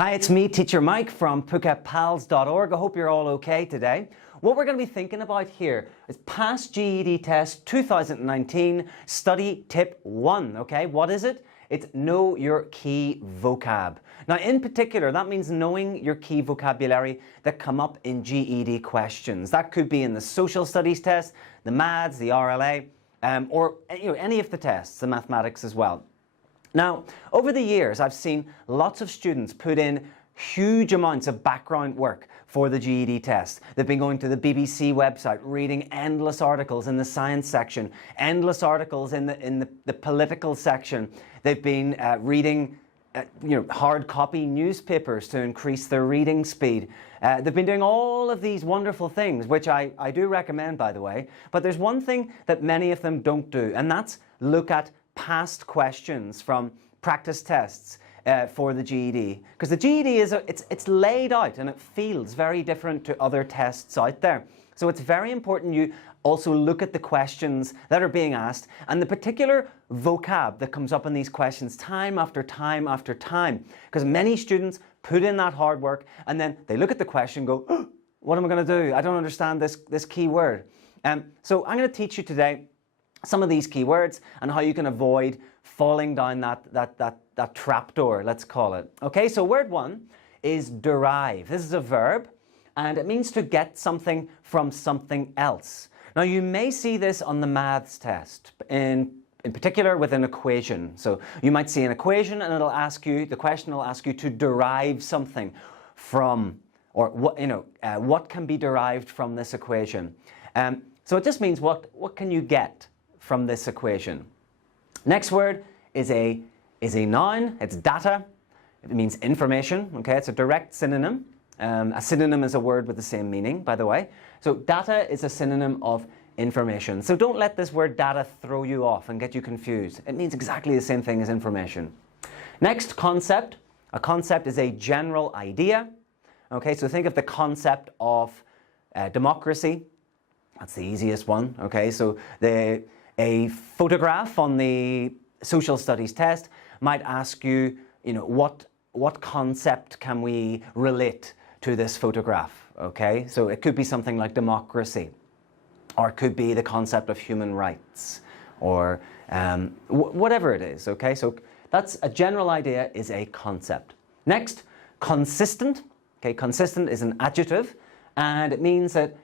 Hi, it's me, Teacher Mike from Phuket I hope you're all okay today. What we're going to be thinking about here is Past GED Test 2019 Study Tip 1, okay? What is it? It's know your key vocab. Now, in particular, that means knowing your key vocabulary that come up in GED questions. That could be in the social studies test, the maths, the RLA, or any of the tests, the mathematics as well. Now, over the years, I've seen lots of students put in huge amounts of background work for the GED test. They've been going to the BBC website, reading endless articles in the science section, endless articles in the political section. They've been reading hard copy newspapers to increase their reading speed. They've been doing all of these wonderful things, which I do recommend, by the way. But there's one thing that many of them don't do, and that's look at past questions from practice tests for the GED, because the GED it's laid out and it feels very different to other tests out there. So it's very important you also look at the questions that are being asked and the particular vocab that comes up in these questions time after time after time, because many students put in that hard work and then they look at the question and go, oh, what am I going to do? I don't understand this key word. So I'm going to teach you today some of these keywords and how you can avoid falling down that trapdoor, let's call it. Okay, so word one is derive. This is a verb and it means to get something from something else. Now you may see this on the maths test, in particular with an equation. So you might see an equation and the question will ask you to derive something from, or what can be derived from this equation. So it just means what can you get from this equation. Next word is a noun. It's data. It means information. Okay, it's a direct synonym. A synonym is a word with the same meaning, by the way. So data is a synonym of information. So don't let this word data throw you off and get you confused. It means exactly the same thing as information. Next, concept. A concept is a general idea. Okay, so think of the concept of democracy. That's the easiest one. Okay, so a photograph on the social studies test might ask you, what concept can we relate to this photograph? Okay, so it could be something like democracy, or it could be the concept of human rights, or whatever it is. Okay, so that's a general idea, is a concept. Next, consistent. Okay, consistent is an adjective, and it means that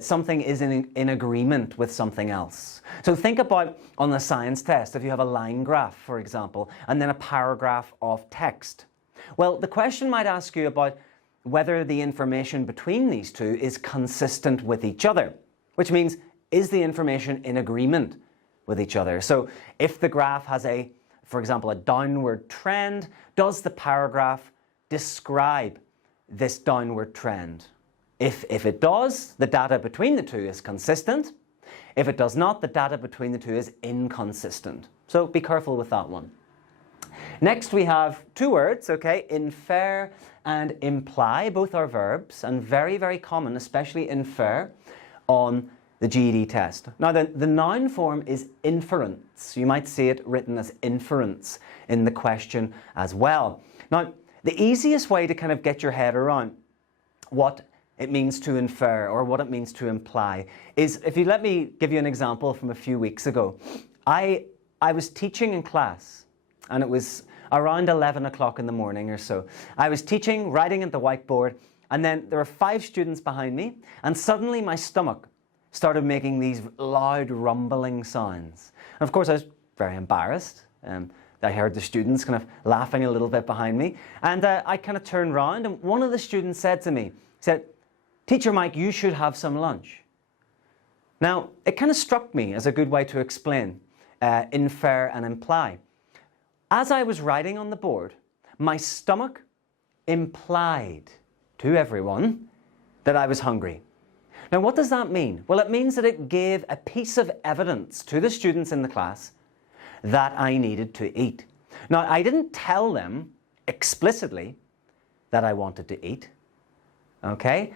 something is in agreement with something else. So think about on the science test, if you have a line graph, for example, and then a paragraph of text. Well, the question might ask you about whether the information between these two is consistent with each other, which means, is the information in agreement with each other? So if the graph has for example, a downward trend, does the paragraph describe this downward trend? If it does, the data between the two is consistent. If it does not, the data between the two is inconsistent. So be careful with that one. Next we have two words, okay, infer and imply. Both are verbs and very, very common, especially infer, on the GED test. Now the noun form is inference. You might see it written as inference in the question as well. Now the easiest way to kind of get your head around what it means to infer or what it means to imply is, if you let me give you an example from a few weeks ago. I was teaching in class and it was around 11 o'clock in the morning or so. I was teaching, writing at the whiteboard, and then there were 5 students behind me, and suddenly my stomach started making these loud rumbling sounds. And of course I was very embarrassed. I heard the students kind of laughing a little bit behind me, and I kind of turned around and one of the students said to me, "Teacher Mike, you should have some lunch." Now, it kind of struck me as a good way to explain infer and imply. As I was writing on the board, my stomach implied to everyone that I was hungry. Now, what does that mean? Well, it means that it gave a piece of evidence to the students in the class that I needed to eat. Now, I didn't tell them explicitly that I wanted to eat. Okay,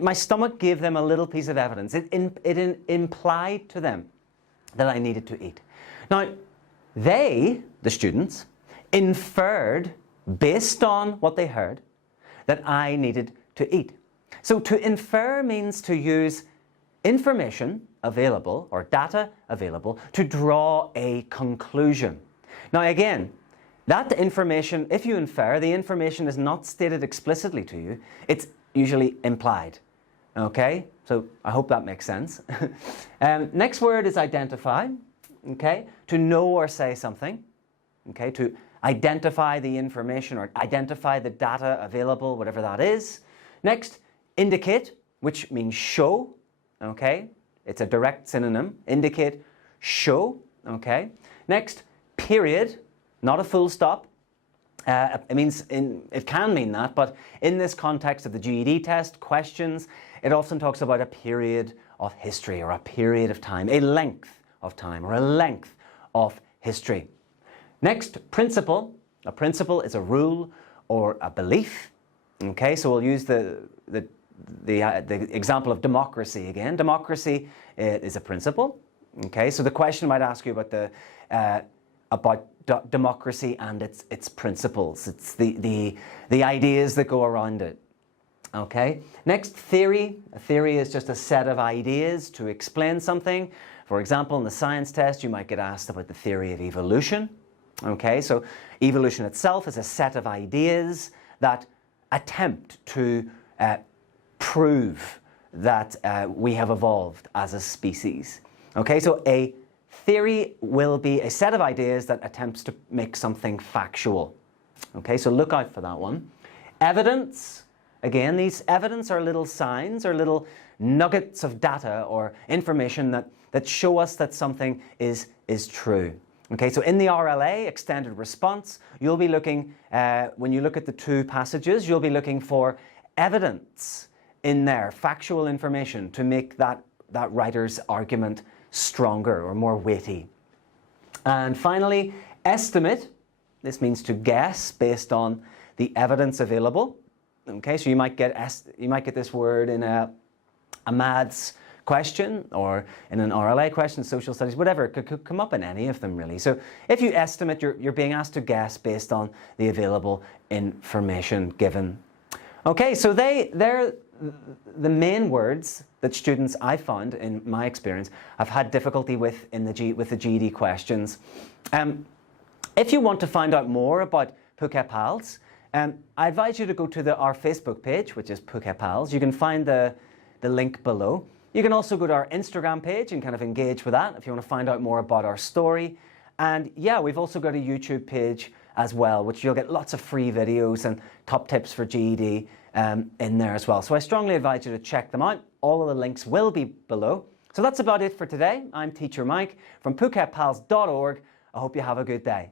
my stomach gave them a little piece of evidence. It implied to them that I needed to eat. Now, the students, inferred based on what they heard, that I needed to eat. So to infer means to use information available or data available to draw a conclusion. Now again, that information, if you infer, the information is not stated explicitly to you, it's usually implied. Okay, so I hope that makes sense. Next word is identify. Okay, to know or say something. Okay, to identify the information or identify the data available, whatever that is. Next, indicate, which means show. Okay, it's a direct synonym. Indicate, show. Okay. Next, period, not a full stop. It can mean that, but in this context of the GED test questions, it often talks about a period of history or a period of time, a length of time or a length of history. Next, principle. A principle is a rule or a belief. Okay, so we'll use the example of democracy again. Democracy is a principle. Okay, so the question might ask you about democracy and its principles. It's the ideas that go around it. Okay. Next, theory. A theory is just a set of ideas to explain something. For example, in the science test, you might get asked about the theory of evolution. Okay, so evolution itself is a set of ideas that attempt to prove that we have evolved as a species. Okay, so a theory will be a set of ideas that attempts to make something factual. Okay, so look out for that one. Evidence. Again, these evidence are little signs or little nuggets of data or information that show us that something is true. Okay, so in the RLA, extended response, you'll be looking, when you look at the two passages, you'll be looking for evidence in there, factual information to make that writer's argument stronger or more weighty. And finally, estimate. This means to guess based on the evidence available. Okay, so you might get this word in a maths question or in an RLA question, social studies, whatever. It could come up in any of them really. So if you estimate, you're being asked to guess based on the available information given. Okay, so they're the main words that students I found in my experience have had difficulty with with the GED questions. If you want to find out more about Phuket PALS, I advise you to go to our Facebook page, which is Phuket PALS. You can find the link below. You can also go to our Instagram page and kind of engage with that if you want to find out more about our story. And yeah, we've also got a YouTube page as well, which you'll get lots of free videos and top tips for GED in there as well. So I strongly advise you to check them out. All of the links will be below. So that's about it for today. I'm Teacher Mike from PhuketPals.org. I hope you have a good day.